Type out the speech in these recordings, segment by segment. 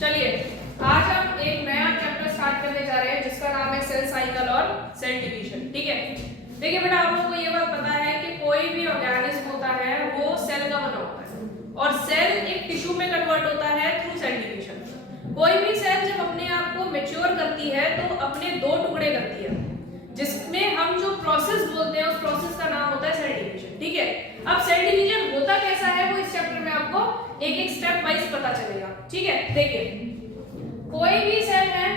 चलिए आज हम एक नया चैप्टर स्टार्ट करने जा रहे हैं जिसका नाम है सेल साइकिल और सेल डिवीजन। ठीक है, देखिए बेटा, आप लोगों को ये बात पता है कि कोई भी ऑर्गेनिज्म होता है वो सेल का बना होता है और सेल एक टिश्यू में कन्वर्ट होता है थ्रू सेल डिवीजन। कोई भी सेल जब अपने आप को मैच्योर करती है तो अपने दो टुकड़े करती है, जिसमें हम जो प्रोसेस बोलते हैं उस प्रोसेस का नाम होता है सेल डिवीजन। ठीक है, अब सेल डिवीजन होता कैसा है वो इस चैप्टर में आपको एक एक स्टेप वाइज पता चलेगा। ठीक है, देखिए कोई भी सेल है,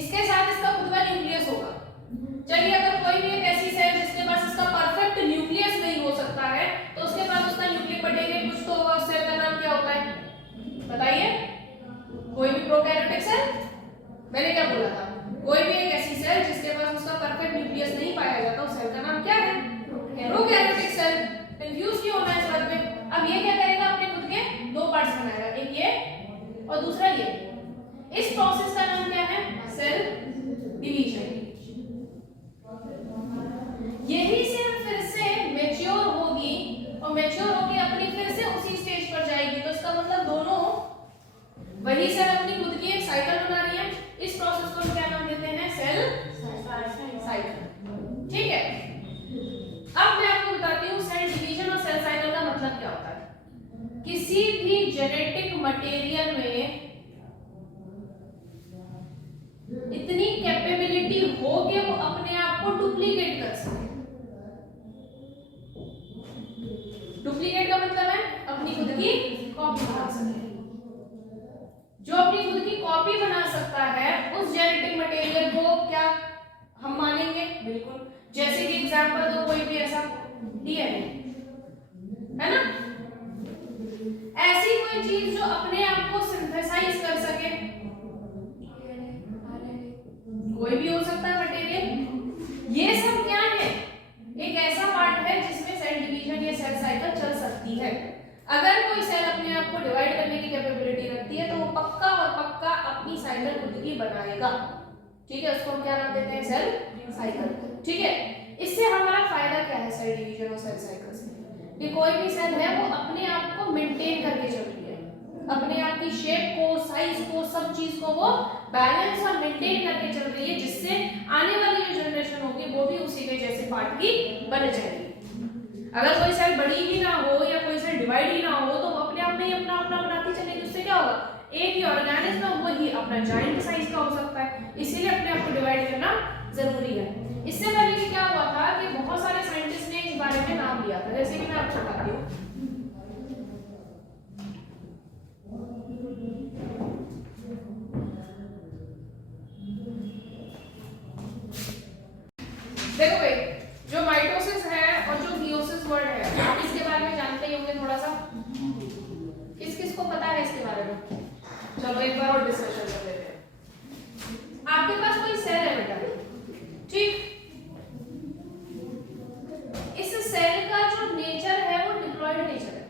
इसके साथ इसका खुद का न्यूक्लियस होगा। चलिए अगर कोई भी एक ऐसी सेल जिसके पास इसका परफेक्ट न्यूक्लियस नहीं हो सकता है तो उसके पास उसका न्यूक्लिक मटेरियल कुछ तो होगा। उस सेल का नाम क्या होता है बताइए? कोई भी प्रोकैरियोटिक सेल, मैंने क्या बोला था? कोई भी एक ऐसी सेल जिसके पास उसका परफेक्ट न्यूक्लियस नहीं पाया जाता उस सेल का नाम क्या है? Prokaryotic cell. कंफ्यूज क्यों होना है इस बात में? अब ये क्या करेगा? अपने खुद के दो पार्ट्स बनाएगा, एक ये और दूसरा ये। इस प्रोसेस का नाम क्या है? Cell division. यही सेल फिर से मैच्योर होगी और मैच्योर होके अपनी फिर से उसी स्टेज पर जाएगी, तो इसका मतलब दोनों वही सेल अपनी खुद की एक साइकिल बना रही है। इस प्रोसेस को हम क्या नाम देते हैं? Cell cycle. ठीक है, अब मैं आपको बताती हूँ सेल डिवीजन और सेल साइकिल का मतलब क्या होता है। किसी भी जेनेटिक मटेरियल में इतनी कैपेबिलिटी हो कि वो अपने आप को डुप्लीकेट कर सके। डुप्लीकेट का मतलब है अपनी खुद की कॉपी बना सके। जो अपनी खुद की कॉपी बना सकता है उस जेनेटिक मटेरियल को क्या हम मानेंगे? बिल्कुल। जैसे कि एग्जांपल दो, कोई भी ऐसा डीएनए है ना, ऐसी कोई चीज जो अपने आप को सिंथेसाइज कर सके, कोई भी हो सकता है मटेरियल। ये सब क्या है? एक ऐसा पार्ट है जिसमें सेल डिवीजन या सेल साइकिल चल सकती है। अगर कोई सेल अपने आप को डिवाइड करने की कैपेबिलिटी रखती है तो वो पक्का और पक्का अपनी साइकिल खुद की बनाएगा। ठीक है, उसको हम क्या नाम देते हैं? Cell cycle. ठीक है, इससे हमारा फायदा क्या है सेल डिवीजन और सेल साइकिल से? कि कोई भी सेल है वो अपने आप को मेंटेन करके चल रही है, अपने आप की शेप को, साइज को, सब चीज को वो बैलेंस और मेंटेन करके चल रही है, जिससे आने वाली जो जनरेशन होगी वो भी उसी के जैसे पार्ट की बन जाएगी। अगर कोई सेल बड़ी ही ना हो या कोई सेल डिवाइड ही ना हो तो वो अपने आप में ही अपना अपना बनाती चलेगी। उससे क्या होगा? एक ही ऑर्गेनिज्म वो ही अपना जायंट साइज का हो सकता है, इसीलिए अपने आप को डिवाइड करना जरूरी है। इससे पहले कि क्या हुआ था कि बहुत सारे साइंटिस्ट ने इस बारे में नाम लिया था, जैसे कि मैं आपको बताती हूँ। देखो भाई, जो माइटोसिस है और जो मियोसिस वर्ड है, आप इसके बारे में जानते ही होंगे थोड़ा सा। किस किस को पता है इसके बारे में? चलो एक बार और डिस्कशन कर लेते हैं। आपके पास कोई सेल है बेटा, ठीक? इस सेल का जो नेचर है वो डिप्लॉयड नेचर है,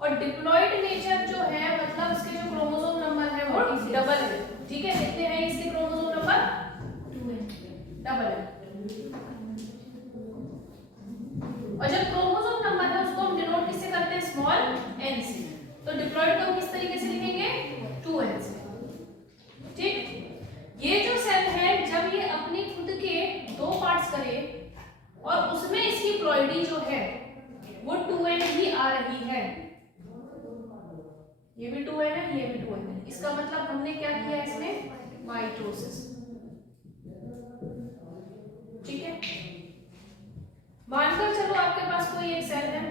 और डिप्लॉयड नेचर जो है मतलब इसके जो क्रोमोसोम नंबर है वो डबल है। ठीक है, देखते हैं इसके क्रोमोसोम नंबर डबल है, और जब क्रोमोसोम नंबर है उसको हम डिनोट किससे करते हैं? स्मॉल n से। तो डिप्लॉयड को हम किस तरीके से लिखेंगे? 2n से। ठीक, ये जो सेल है जब ये अपनी खुद के दो पार्ट्स करे और उसमें इसकी प्लॉइडी जो है वो 2n ही आ रही है, ये भी 2n है, ये भी 2n है। इसका मतलब हमने क्या किया इसमें? माइटोसिस। ठीक है, मानकर चलो आपके पास कोई एक सेल है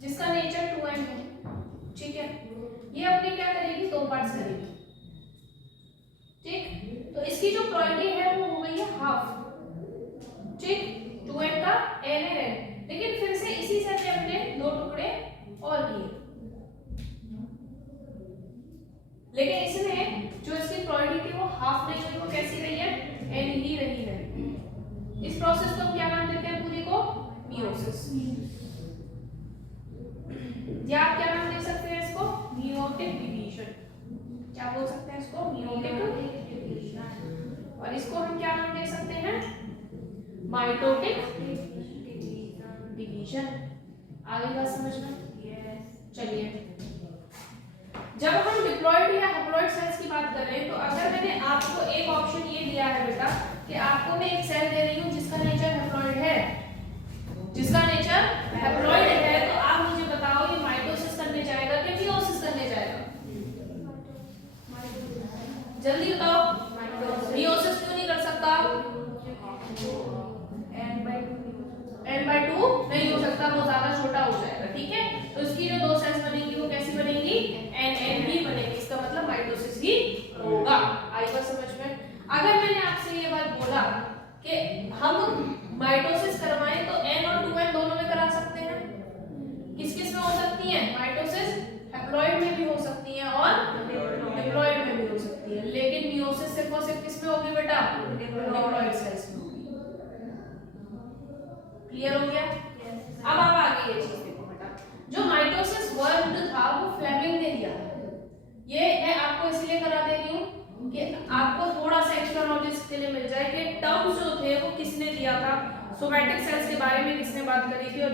जिसका नेचर 2n है। ठीक है, ये अपने क्या करेगी? दो पार्ट्स करेगी। ठीक, तो इसकी जो प्लॉइडी है वो हो गई है हाफ। ठीक, 2n का n है, लेकिन फिर से इसी सेल ने अपने दो टुकड़े और किए, लेकिन इसमें जो इसकी प्लॉइडी थी वो हाफ नहीं हुई, वो कैसी रही है? n ही रही है। इस प्रोसेस को हम क्या नाम देते हैं? पूरी को मियोसिस, या आप क्या नाम दे सकते हैं इसको? Meiotic division. क्या बोल सकते हैं इसको? Meiotic division. और इसको हम क्या नाम दे सकते हैं? Mitotic division. आगे बात समझना। चलिए, जब हम डिप्लॉयड या हैप्लॉयड सेल्स की बात कर रहे हैं, तो अगर मैंने आपको एक ऑप्शन ये दिया है बेटा कि आपको मैं एक सेल दे रही हूँ जिसका नेचर हैप्लॉयड है, जिसका नेचर हैप्लॉयड है, तो आप मुझे बताओ ये माइटोसिस करने जाएगा कि मियोसिस करने जाएगा? जल्दी बताओ, मियोसिस क्यों नहीं कर सकता? n/2 नहीं हो सकता, वो ज्यादा छोटा हो जाएगा। ठीक है, तो इसकी जो दो सेल्स बनेंगी वो कैसी बनेंगी? n ही बनेगी। इसका मतलब माइटोसिस ही होगा। आई बात समझ में? अगर मैंने आपसे ये बात बोला कि हम माइटोसिस करवाएं तो n और 2n दोनों में करा सकते हैं। किस किस में हो सकती है माइटोसिस? हैप्लॉयड में भी हो सकती है और डिप्लॉयड में भी हो सकती है, लेकिन मियोसिस सिर्फ और सिर्फ किस में होगी बेटा? डिप्लॉयड सेल्स में। क्लियर हो गया? अब आप आगे ये चीज देखो बेटा, जो माइटोसिस वर्ड था वो फ्लेमिंग ने दिया था। ये मैं आपको इसलिए करा दे रही हूँ कि आपको थोड़ा सा एक्स्ट्रा नॉलेज के लिए मिल जाए कि टर्म्स जो थे वो किसने दिया था। सोमैटिक सेल्स के बारे में किसने बात करी थी, और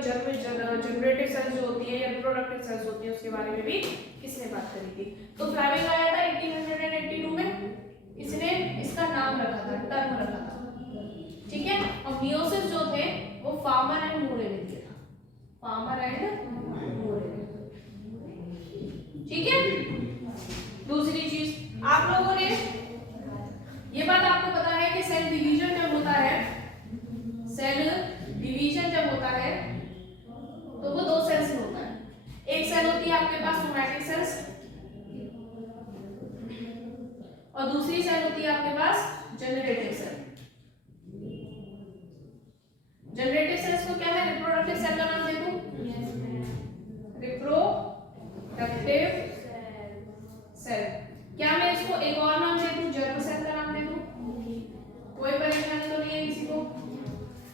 जनरेटिव सेल्स जो होती है या रिप्रोडक्टिव सेल्स होती है उसके बारे में भी किसने बात करी थी। तो फ्लेमिंग आया था 1882 में, इसने इसका नाम रखा था, टर्म रखा था। ठीक है, और मियोसिस जो थे वो फार्मर एंड मूरे ने दिया था, फार्मर एंड मूरे। ठीक है, दूसरी चीज आप लोगों ने ये बात आपको पता है कि सेल डिवीजन जब होता है, सेल डिवीजन जब होता है तो वो दो सेल्स में होता है। एक सेल होती है आपके पास सोमैटिक सेल्स और दूसरी सेल होती है आपके पास जनरेटिव सेल। जनरेटिव सेल्स को क्या है? रिप्रोडक्टिव सेल का नाम दे दूं? Reproductive cell. क्या मैं इसको एक और नाम दे दूं? जर्म सेल का नाम दे दूं? कोई परेशानी तो नहीं है किसी को?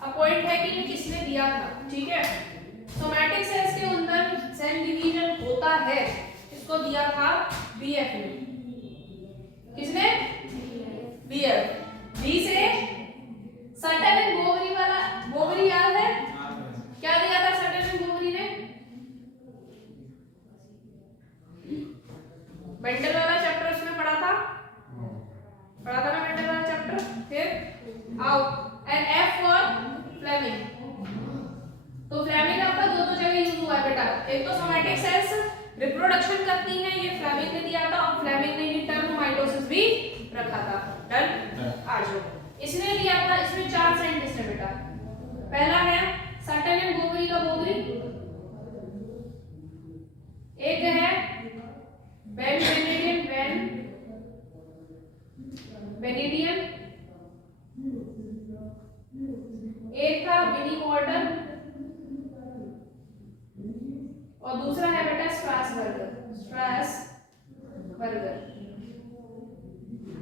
अब पॉइंट है कि ये किसने दिया था। ठीक है, सोमैटिक सेल्स के अंदर सेल डिवीजन होता है, इसको दिया था बीएफ ने। किसने? बीएफ। बी से सटन एंड बोवरी वाला, बोवरी याद है? क्या दिया था सटन एंड बोवरी ने? मेंडल वाला चैप्टर उसमें पढ़ा था ना मेंडल वाला चैप्टर। फिर आओ एंड एफ फॉर फ्लेमिंग। तो फ्लेमिंग आपका दो जगह यूज हुआ है बेटा। एक तो सोमैटिक सेल्स रिप्रोडक्शन करती है, ये फ्लेमिंग ने दिया था, और फ्लेमिंग ने ही टर्म माइटोसिस भी रखा था। डन? आ जाओ, इसने दिया था, इसमें चार साइंटिस्ट है बेटा। पहला है सटन एंड बोवरी का बोवरी, एक है बेनेडियन, एक था विनी मॉर्टन, और दूसरा है बेटा स्ट्रासबर्गर।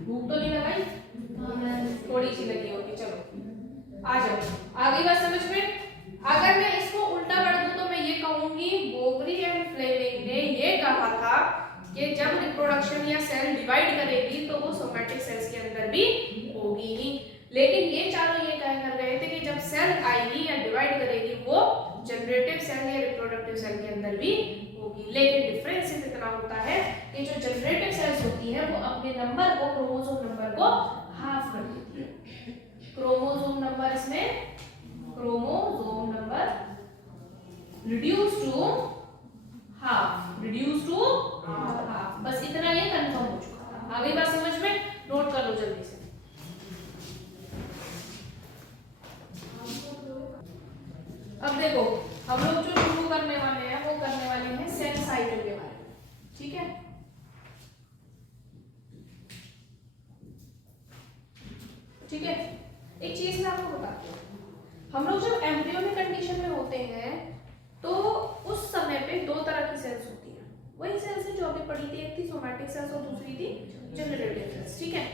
भूख तो नहीं लगाई? थोड़ी सी लगी होगी। चलो आ जाओ, आगे बात समझ में। अगर मैं इसको उल्टा कर दूं तो मैं ये कहूंगी बोवरी एंड फ्लेमिंग ने ये कहा था कि जब रिप्रोडक्शन या सेल डिवाइड करेगी तो वो सोमैटिक सेल्स के अंदर भी होगी ही, लेकिन ये चारों ये कह कर गए थे कि जब सेल आएगी या डिवाइड करेगी वो जनरेटिव सेल या रिप्रोडक्टिव सेल के अंदर भी होगी। लेकिन डिफरेंस इतना होता है कि जो जनरेटिव सेल्स होती है वो अपने नंबर को, क्रोमोसोम नंबर को हाफ कर देती है। क्रोमोसोम नंबर, इसमें chromosome number reduce to half, बस इतना ये कंफर्म हो चुका था। आगे बात समझ में? नोट कर लो जल्दी से। अब देखो, हम लोग जो शुरू करने वाले हैं वो करने वाले हैं सेल साइकिल के बारे में। ठीक है, ठीक है, एक चीज मैं आपको बताती हूँ। हम लोग जब एम्ब्रियोनिक कंडीशन में होते हैं तो उस समय पे दो तरह की सेल्स होती हैं। वही सेल्स है जो अभी पढ़ी थी, एक थी सोमैटिक सेल्स और दूसरी थी जनरेटिव सेल्स। ठीक है,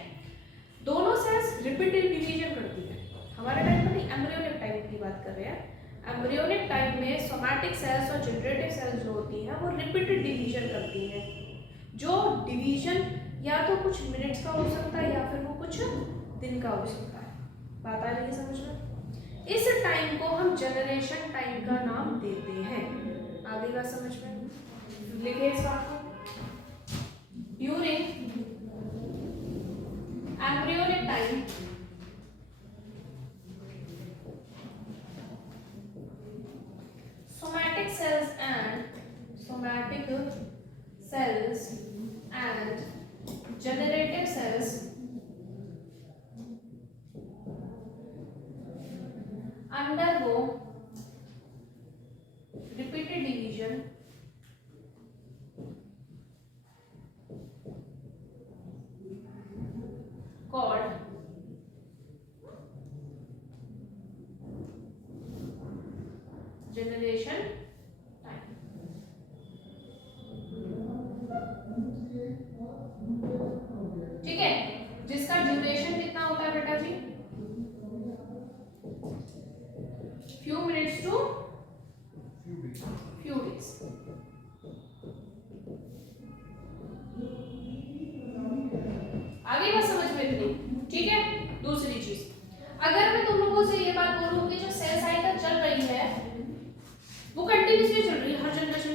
दोनों सेल्स रिपीटेड डिवीजन करती है। हमारे टाइम पर नहीं, एम्ब्रियोनिक टाइम की बात कर रहे हैं। एम्ब्रियोनिक टाइम में सोमैटिक सेल्स और जनरेटिव सेल्स जो होती हैं वो रिपीटेड डिवीजन करती हैं। जो डिवीजन या तो कुछ मिनट्स का हो सकता है या फिर वो कुछ दिन का हो सकता है। बात आ रही है समझ में? इस टाइम को हम जनरेशन टाइम का नाम देते हैं। आगे बात समझ में? लिखे इस बात को। During embryonic time somatic cells and generative cells undergo repeated division called generation time। ठीक है, जिसका ड्यूरेशन कितना होता है बेटा जी? few minutes to few days। आगे बात समझ में इतनी, ठीक है। दूसरी चीज, अगर मैं तुम लोगों से ये बात बोलूं कि जो सेल साइकिल चल रही है वो कंटिन्यूसली चल रही है हर जनरेशन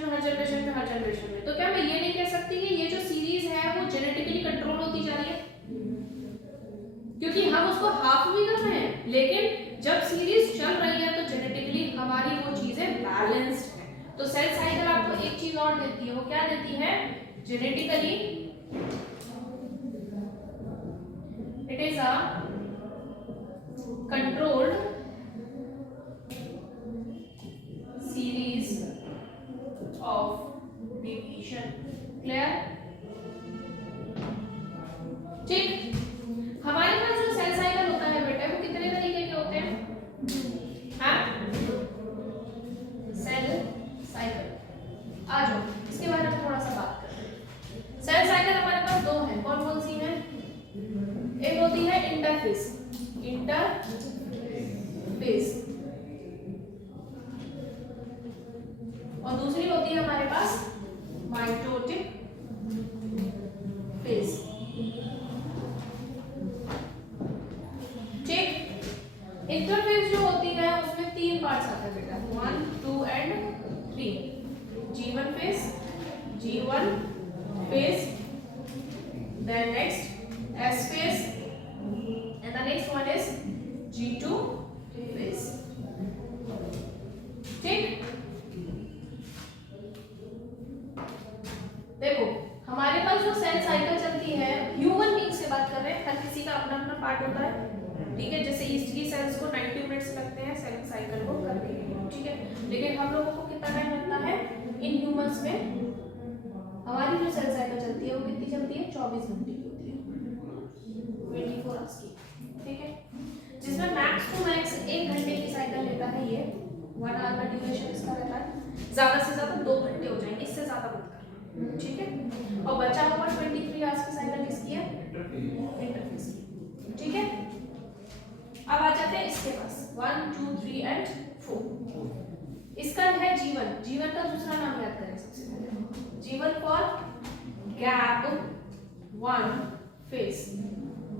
में, तो क्या मैं ये नहीं कह सकती कि ये जो सीरीज है वो जेनेटिकली कंट्रोल होती जा रही है? क्योंकि हम उसको हाफ भी कर रहे हैं, लेकिन जब सीरीज चल रही है तो जेनेटिकली हमारी वो चीजें बैलेंस्ड है। तो सेल साइकिल आपको एक चीज और देती है, वो क्या देती है? Genetically it is a controlled series of division. Clear? ठीक, हमारे पास जो सेल साइकिल होता है बेटा वो कितने तरीके के होते हैं? हाँ, सेल साइकिल। आ जाओ इसके बारे में थोड़ा सा बात करते हैं। सेल साइकिल हमारे पास दो हैं, कौन कौन सी हैं? एक होती है इंटरफेस और दूसरी होती है हमारे पास माइटोटिक फेज। ठीक, इंटरफेस जो होती है उसमें तीन पार्ट्स आते हैं बेटा, 1, 2 and 3। G1 phase, G1 phase, then next S phase and the next one is G2 phase। ठीक, देखो हमारे पास जो सेल साइकिल चलती है, ह्यूमन बीइंग्स से बात कर रहे हैं, हर किसी का अपना अपना पार्ट होता है। ठीक है, जैसे ईस्ट की सेल्स को 90 मिनट्स लगते हैं सेल साइकिल को करने के लिए। ठीक है, लेकिन हम लोगों को कितना टाइम लगता है? इन ह्यूमंस में हमारी जो सेल साइकिल चलती है वो कितनी चलती है? 24 घंटे की होती है, 24 आवर्स की। ठीक है, जिसमें मैक्स टू मैक्स 1 घंटे की साइकिल लेता है ये, 1 आवर का ड्यूरेशन इसका रहता है। ज्यादा से ज्यादा 2 घंटे हो जाएंगे, इससे ज्यादा मत करना। ठीक है, और बचा हुआ 23 आवर्स की साइकिल किसकी है? इंटरफेस की। ठीक है, अब आ जाते हैं इसके पास 1, 2, 3 एंड 4। इसका है जीवन। जीवन का दूसरा नाम याद करें सबसे पहले, जीवन फॉर गैप 1 फेज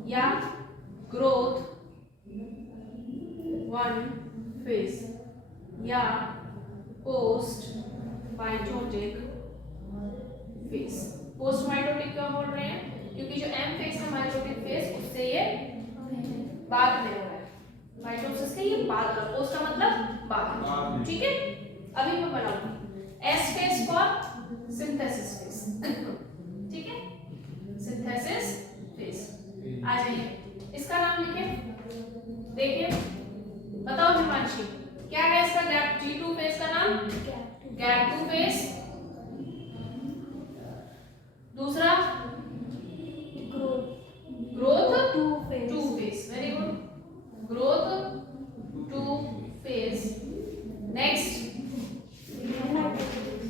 या ग्रोथ 1 फेज या post mitotic phase. Post mitotic क्यों बोल रहे हैं? क्योंकि जो एम फेज है माइटोटिक फेज, उससे ये बाद में हो रहा है, माइटोसिस के ये बाद का, पोस्ट का मतलब बाद। ठीक है, अभी मैं बनाऊंगी S phase for synthesis phase. ठीक है, सिंथेसिस फेज। आ जाइए, इसका नाम लिखे, देखिए बताओ हिमांशी क्या है इसका? गैप G2 फेज का नाम गैप 2 फेज। दूसरा growth 2 phase. Very good, growth 2 phase. Next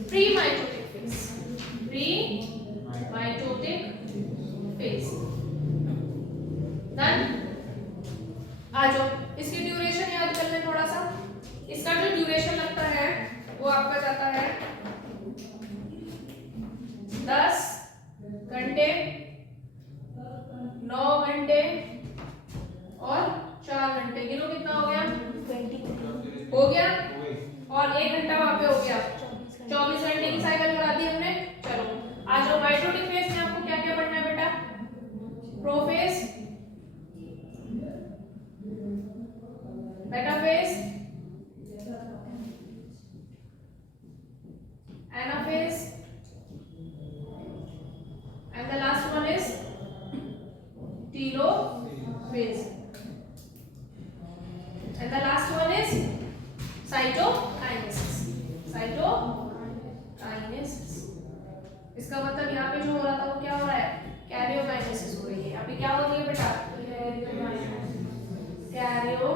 pre mitotic phase. Pre mitotic phase done. आ जाओ, इसकी ड्यूरेशन याद कर ले थोड़ा सा। इसका जो ड्यूरेशन लगता है वो आपका जाता है 10 घंटे, 9 घंटे और 4 घंटे। गिनो कितना हो गया? 20 हो गया, और 1 घंटा वहां पे हो गया। 24 घंटे की साइकिल करा दी हमने। Metaphase, anaphase, and the last one is telophase, and the last one is cytokinesis, cytokinesis। इसका मतलब यहाँ पे जो हो रहा था वो क्या हो रहा है, कैरियोकाइनेसिस हो रही है। अभी क्या होती है बेटा, कैरियो,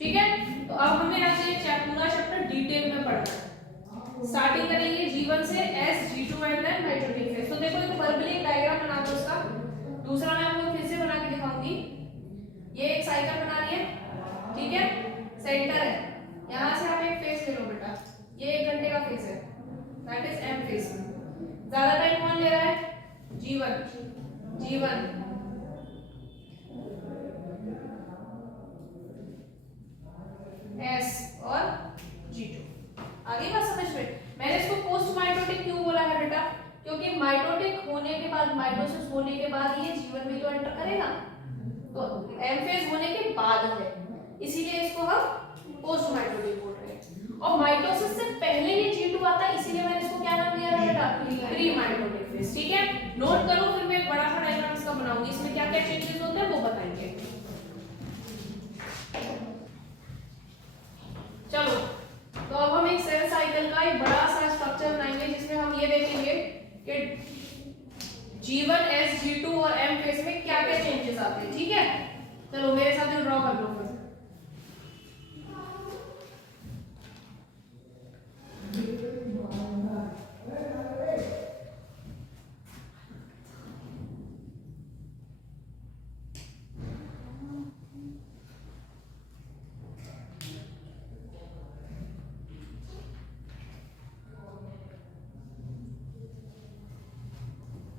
ठीक है। तो अब हमें यहाँ से पूरा चैप्टर डिटेल में पढ़ना है। स्टार्टिंग करेंगे जीवन से, S G2 and then mitotic phase. तो देखो एक वर्बली डायग्राम बना दो उसका, दूसरा मैं आपको फिर से बना के दिखाऊंगी। ये एक साइकिल बना रही है, ठीक है, सेंटर है, यहाँ से आप एक फेज ले लो बेटा, ये 1 घंटे का फेज है, दैट इज एम फेज। ज्यादा टाइम कौन ले रहा है, G1, S और G2। आगे बात समझ में। मैंने इसको पोस्ट माइटोटिक क्यों बोला है बेटा, क्योंकि माइटोटिक होने के बाद, माइटोसिस होने के बाद ये जीवन में तो एंटर करेगा, तो एम फेज होने के बाद है, इसीलिए इसको हम पोस्ट माइटोटिक बोल रहे हैं। और माइटोसिस से पहले ये G2 आता है, इसीलिए मैंने इसको क्या नाम दिया है बेटा, प्री माइटोटिक फेज। ठीक है, नोट करो, फिर मैं एक बड़ा सा डायग्राम इसका बनाऊंगी, इसमें क्या क्या चेंजेस होते हैं वो बताएंगे। चलो, तो अब हम एक सेल साइकिल का एक बड़ा सा स्ट्रक्चर बनाएंगे, जिसमें हम ये देखेंगे कि G1, S, G2 और M फेज में क्या क्या चेंजेस आते हैं। ठीक है, चलो मेरे साथ ड्रॉ कर लो।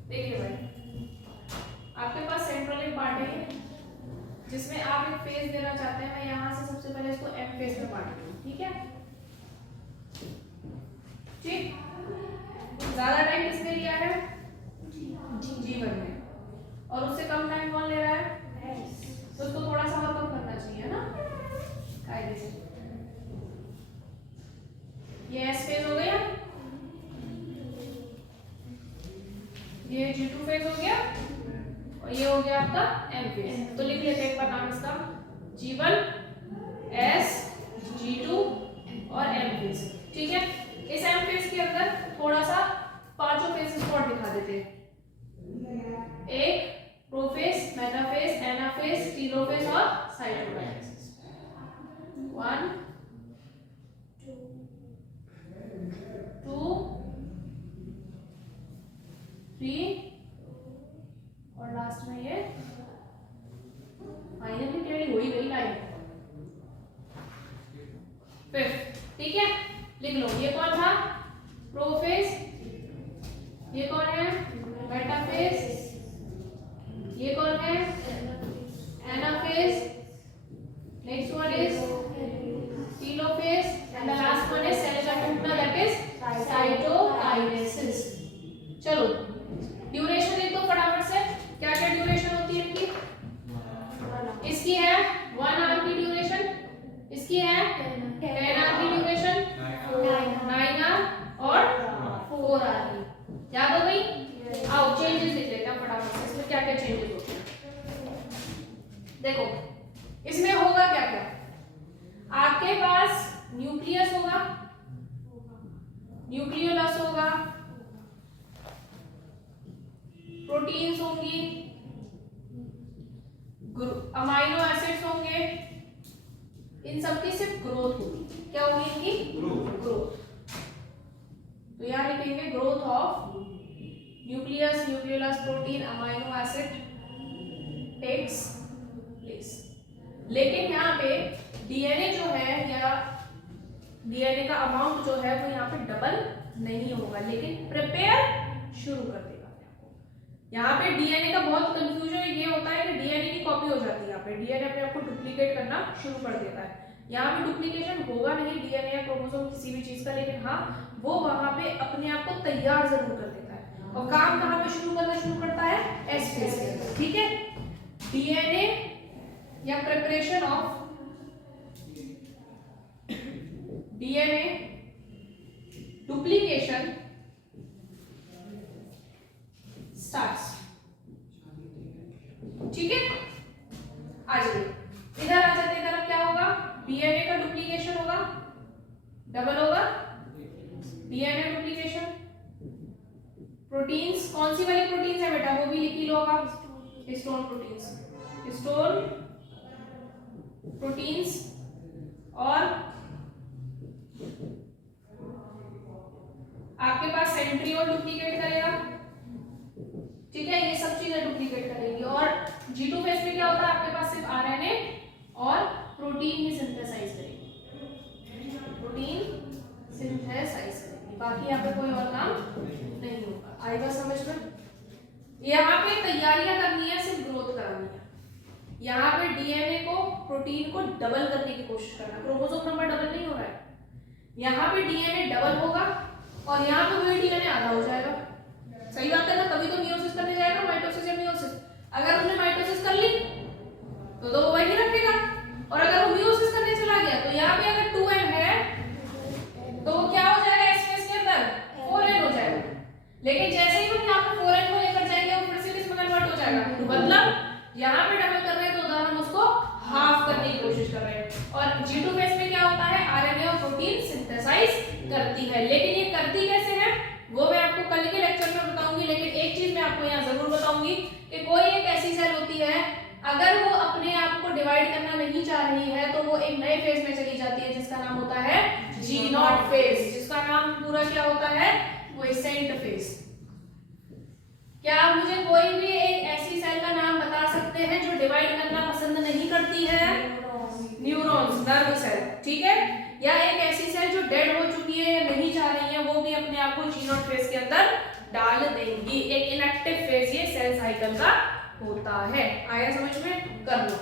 देखिए भाई, आपके पास सेंट्रल एक पार्ट है जिसमें आप एक फेज देना चाहते हैं। मैं यहाँ से सबसे पहले इसको एम फेज में बांट दूँ, ठीक है। ठीक, ज्यादा टाइम किसने लिया है, G1 में, और उससे कम टाइम कौन ले रहा है, तो उसको थोड़ा सा और कम करना चाहिए ना कायदे से। ये एस फेज हो गया, ये G2 फेज हो गया, और ये हो गया आपका M फेज। तो लिख लेते हैं एक बार नाम इसका, G1, S, G2 और M फेज। ठीक है, इस M फेज के अंदर थोड़ा सा 5 फेजेस और दिखा देते हैं। एक प्रोफेज, मेटाफेज, एनाफेज, टीलोफेज और साइटोकाइनेसिस। 1 2 3 और लास्ट में ये फाइनली टेढ़ी हो ही गई लाइन। 5th, ठीक है, लिख लो। ये कौन था, प्रोफेज, ये कौन है, मेटाफेज, ये कौन है, anaphase, next one is telophase, and the last one is cell का टूटना, दैट इज साइटोकाइनेसिस। चलो ड्यूरेशन लिख दो फटाफट से, क्या क्या ड्यूरेशन होती है इनकी। इसकी है 1 आवर की ड्यूरेशन, इसकी है 10 आवर की ड्यूरेशन, 9 आवर और 4 आवर की। याद हो गई। आओ चेंजेस लिख लेते हैं फटाफट से, इसमें क्या क्या चेंजेस होते हैं। देखो इसमें होगा क्या क्या, आपके पास न्यूक्लियस होगा, न्यूक्लियोलस होगा, प्रोटीन्स होंगी, अमाइनो एसिड्स होंगे, इन सब की सिर्फ ग्रोथ होगी। क्या होगी इनकी, ग्रोथ। तो यहाँ लिखेंगे growth of nucleus, nucleolus, protein, amino acid takes place. लेकिन यहाँ पे डीएनए जो है, या डीएनए का अमाउंट जो है वो यहाँ पे डबल नहीं होगा, लेकिन प्रिपेयर शुरू कर देगा। यहाँ पे डीएनए का बहुत कंफ्यूजन ये होता है कि डीएनए की कॉपी हो जाती है, यहाँ पे डीएनए अपने आप को डुप्लीकेट करना शुरू कर देता है। यहाँ पे डुप्लीकेशन होगा नहीं डीएनए या क्रोमोसोम किसी भी चीज का, लेकिन हाँ वो वहां पे अपने आप को तैयार जरूर कर देता है। और काम कहाँ पे शुरू करता है, एस फेज के अंदर, ठीक है। डीएनए या preparation of DNA duplication starts, ठीक है। आ जाइए इधर आ जाते हैं, इधर क्या होगा, डीएनए का डुप्लीकेशन होगा, डबल होगा डीएनए डुप्लीकेशन। प्रोटीन्स कौन सी वाली प्रोटीन्स है बेटा, वो भी लिख ही लो आप, हिस्टोन प्रोटीन्स, हिस्टोन प्रोटीन्स। और आपके पास सेंट्रियोल डुप्लीकेट करेगा, ठीक है, ये सब चीजें डुप्लीकेट करेंगी। और G2 फेज में क्या होता है, आपके पास सिर्फ आरएनए और प्रोटीन ही सिंथेसाइज करेगी, प्रोटीन सिंथेसाइज करेगी, बाकी यहाँ पे कोई और काम नहीं होगा। आएगा समझ में। यहाँ पे तैयारियां करनी है, सिर्फ ग्रोथ करानी है। यहाँ पे डीएनए को, प्रोटीन को डबल करने की कोशिश करना, क्रोमोसोम नंबर डबल नहीं हो रहा है, यहाँ पे डीएनए डबल होगा और यहाँ पे वही डीएनए आधा हो जाएगा। सही बात है ना, तभी तो मियोसिस करने जाएगा, माइटोसिस या मियोसिस। अगर उसने माइटोसिस कर ली तो वो वही रखेगा, और अगर वो मियोसिस करने चला गया तो यहाँ पे अगर 2n है तो वो क्या हो जाएगा, एस फेज के अंदर 4n हो जाएगा। लेकिन जैसे ही हम यहाँ पे 4n को लेकर जाएंगे वो फिर से किस में कन्वर्ट हो जाएगा, तो मतलब यहाँ पे डबल कर रहे हैं तो उधर हम उसको हाफ करने की कोशिश कर रहे हैं। और G2 फेज में क्या होता है, आरएनए और प्रोटीन सिंथेसाइज करती है, लेकिन ये करती कैसे है वो मैं आपको कल के लेक्चर में बताऊंगी। लेकिन एक चीज मैं आपको यहाँ जरूर बताऊंगी कि कोई एक ऐसी सेल होती है, अगर वो अपने आप को डिवाइड करना नहीं चाह रही है तो वो एक नए फेज में चली जाती है जिसका नाम होता है G0 फेज, जिसका नाम पूरा क्या होता है, वो एसेंट फेज। क्या आप मुझे कोई भी एक ऐसी सेल का नाम बता सकते हैं जो डिवाइड करना पसंद नहीं करती है, न्यूरॉन्स, नर्व सेल, ठीक है। या एक ऐसी सेल जो डेड हो चुकी है या नहीं चाह रही है, वो भी अपने आप को G0 फेज के अंदर डाल देंगी। एक इनएक्टिव फेज ये सेल साइकिल का होता है। आया समझ में, कर लो।